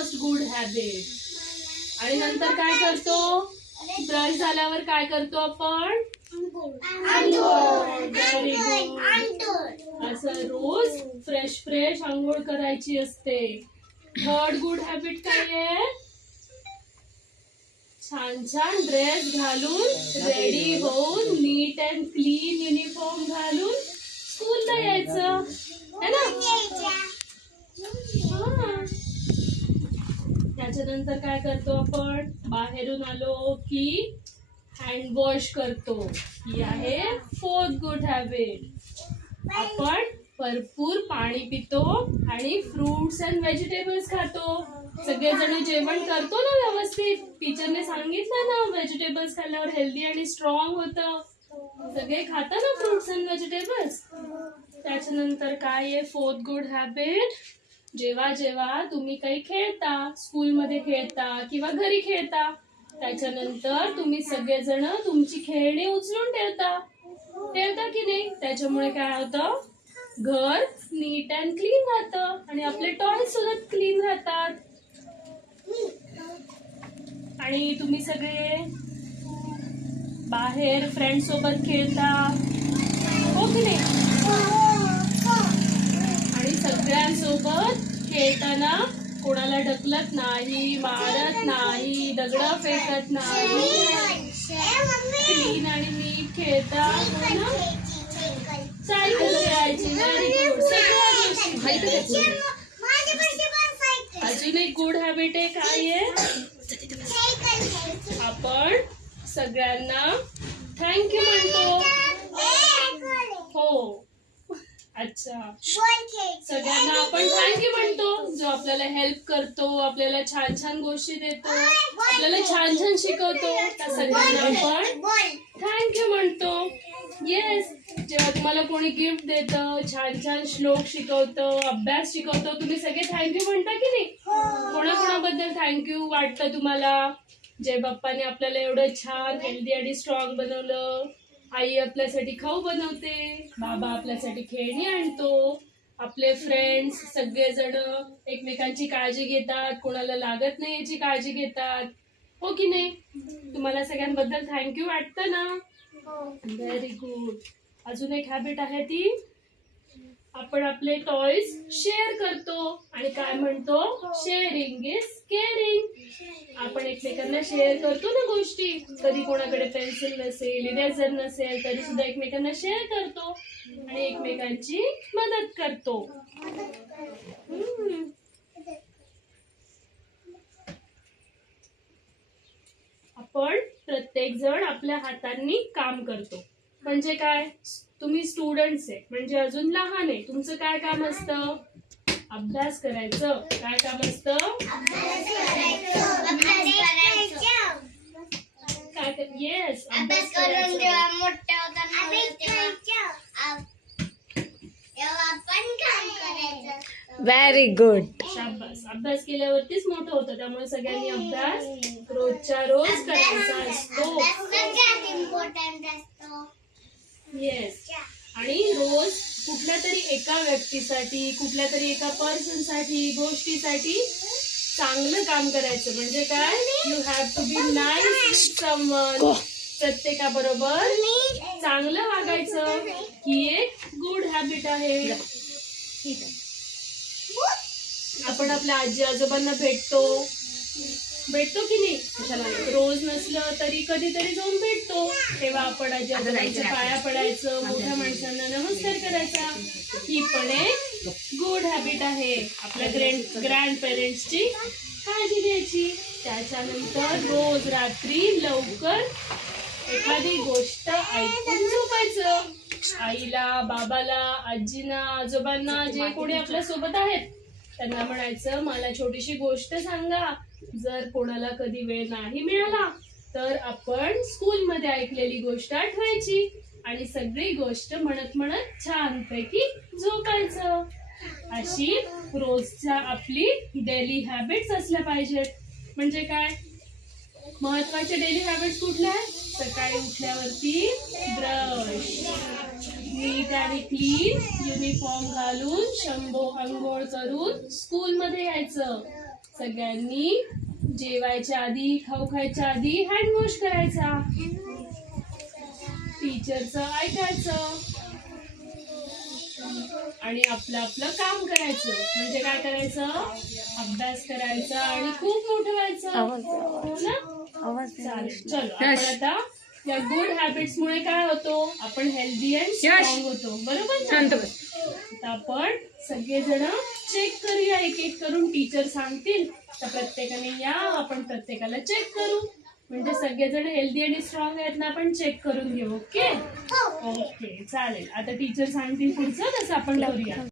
First good habit. आणि नंतर काय करतो, ब्रश झाल्यावर काय करतो आपण, व्हेरी गुड. असं रोज फ्रेश फ्रेश आंघोळ करायची असते. थर्ड गुड हॅबिट काय आहे, छान छान ड्रेस घालून रेडी होऊन नीट अँड क्लीन युनिफॉर्म घालून स्कूलला यायचं है ना. त्याच्यानंतर काय करतो आपण, बाहेरून आलो की हँड वॉश करतो. ही आहे फोर्थ गुड हॅबिट. आपण भरपूर पाणी पितो आणि फ्रुट्स अँड व्हेजिटेबल्स खातो. सगळेजण जेवण करतो ना व्यवस्थित. टीचरने सांगितलं ना व्हेजिटेबल्स खाल्ल्यावर हेल्दी आणि स्ट्रॉंग होतं. सगळे खाता ना फ्रुट्स अँड व्हेजिटेबल्स. त्याच्यानंतर काय आहे फोर्थ गुड हॅबिट, जेव्हा जेव्हा तुम्ही काही खेळता, स्कूलमध्ये खेळता किंवा घरी खेळता, त्याच्यानंतर तुम्ही सगळेजण तुमची खेळणी उचलून ठेवता की नाही. त्याच्यामुळे काय होतं, घर नीट अँड क्लीन राहतं आणि आपले टॉयज सुद्धा क्लीन राहतात. आणि तुम्ही सगळे बाहेर फ्रेंड सोबत खेळता हो की नाही. आणि सगळ्यांसोबत खेळताना कोणाला ढकलत नाही, मारत नाही, दगड फेकत नाही, क्लीन आणि नीट खेळता हो ना. सायकल खेळायची, व्हेरी गुड. अजून एक गुड हॅबिट आहे, काय आहे, आपण सगळ्यांना थँक्यू म्हणतो. हो अच्छा, सगळ्यांना आपण थँक्यू म्हणतो, जो आपल्याला हेल्प करतो, आपल्याला छान छान गोष्टी देतो, आपल्याला छान छान शिकवतो, त्या सगळ्यांना आपण थँक्यू म्हणतो. येस, जेव्हा तुम्हाला कोणी गिफ्ट देतं, छान छान श्लोक शिकवतं, अभ्यास शिकवतो, तुम्ही सगळे थँक्यू म्हणता की नाही. कोणाकोणाबद्दल थँक्यू वाटतं तुम्हाला. जय बाप्पाने आपल्याला एवढं छान हेल्दी आणि स्ट्रॉंग बनवलं, आई आपल्यासाठी खाऊ बनवते, बाबा आपल्यासाठी खेळणी आणतो, आपले फ्रेंड्स सगळेजण एकमेकांची काळजी घेतात, कोणाला लागत नाही याची काळजी घेतात हो की नाही. तुम्हाला सगळ्यांबद्दल थँक्यू वाटतं ना. Very good. अजून एक हॅबिट आहे ती, आपण आपले टॉयज शेअर करतो आणि काय म्हणतो, शेअरिंग इज केअरिंग. आपण एकमेकांना शेअर करतो ना गोष्टी. कधी कोणाकडे पेन्सिल नसेल, इरेझर नसेल तरी सुद्धा एकमेकांना शेअर करतो आणि एकमेकांची मदत करतो. आपण प्रत्येक जण आपल्या हातांनी काम करतो. म्हणजे काय, तुम्ही स्टुडंट्स आहे म्हणजे अजून लहान आहे, तुमचं काय काम असतं, अभ्यास करायचं. काय काम असतं, येस, अभ्यास करायचं. Very good. शाबास. अभ्यास केल्यावरतीच मोठं होतं, त्यामुळे सगळ्यांनी अभ्यास रोजच्या रोज करायचा असतो. येस. आणि रोज कुठल्या तरी एका व्यक्तीसाठी, कुठल्या तरी एका पर्सन साठी, गोष्टीसाठी चांगलं काम करायचं. म्हणजे काय, you have to be nice someone. प्रत्येकाबरोबर चांगलं वागायचं. ही एक गुड हॅबिट आहे. ठीक आहे. आपण आपल्या आजी आजोबांना भेटतो की नाही. रोज नसलं तरी कधीतरी जाऊन भेटतो. तेव्हा आपण आजी आजोबांच्या पाया पडायचं, मोठ्या माणसांना नमस्कार करायचा. ही पण एक गुड हॅबिट आहे. आपल्या ग्रँड पेरेंट्सची काळजी घ्यायची. त्याच्यानंतर रोज रात्री लवकर एखादी गोष्ट ऐकून झोपायचं. आईला, बाबाला, आजीना, आजोबांना, जे कोणी आपल्या सोबत आहेत त्यांना म्हणायचं, मला छोटीशी गोष्ट सांगा. जर कोणाला कधी वेळ नाही मिळाला तर आपण स्कूलमध्ये ऐकलेली गोष्ट आठवायची आणि सगळी गोष्ट म्हणत म्हणत छानपैकी झोपायचं. अशी रोजच्या आपली डेली हॅबिट्स असल्या पाहिजेत. म्हणजे काय, महत्वाचे डेली हॅबिट्स कुठल्या आहेत, सकाळी उठल्यावरती ब्रश, नीट आणि क्लीन युनिफॉर्म घालून शंभो अंघोळ करून स्कूलमध्ये यायचं. सगळ्यांनी जेवायच्या आधी, खाऊ खायच्या आधी हँड वॉश करायचा, टीचरचं ऐकायचं आणि आपलं आपलं काम करायचं. म्हणजे काय करायचं? अभ्यास करायचा आणि खूप मोठं व्हायचं. हो ना? चालेल. चलो आपण आता या गुड हॅबिट्स मुळे काय होतो? आपण हेल्दी अँड स्ट्रॉंग होतो. बरोबर ना? आता आपण सगळेजण चेक करूया, एक एक करून. टीचर सांगतील तर प्रत्येकाने या, आपण प्रत्येकाला चेक करू. म्हणजे सगळेजण हेल्दी आणि स्ट्रॉंग आहेत ना, आपण चेक करून घेऊ. ओके ओके चालेल. आता टीचर सांगतील पुढचं, तसं आपण करूया.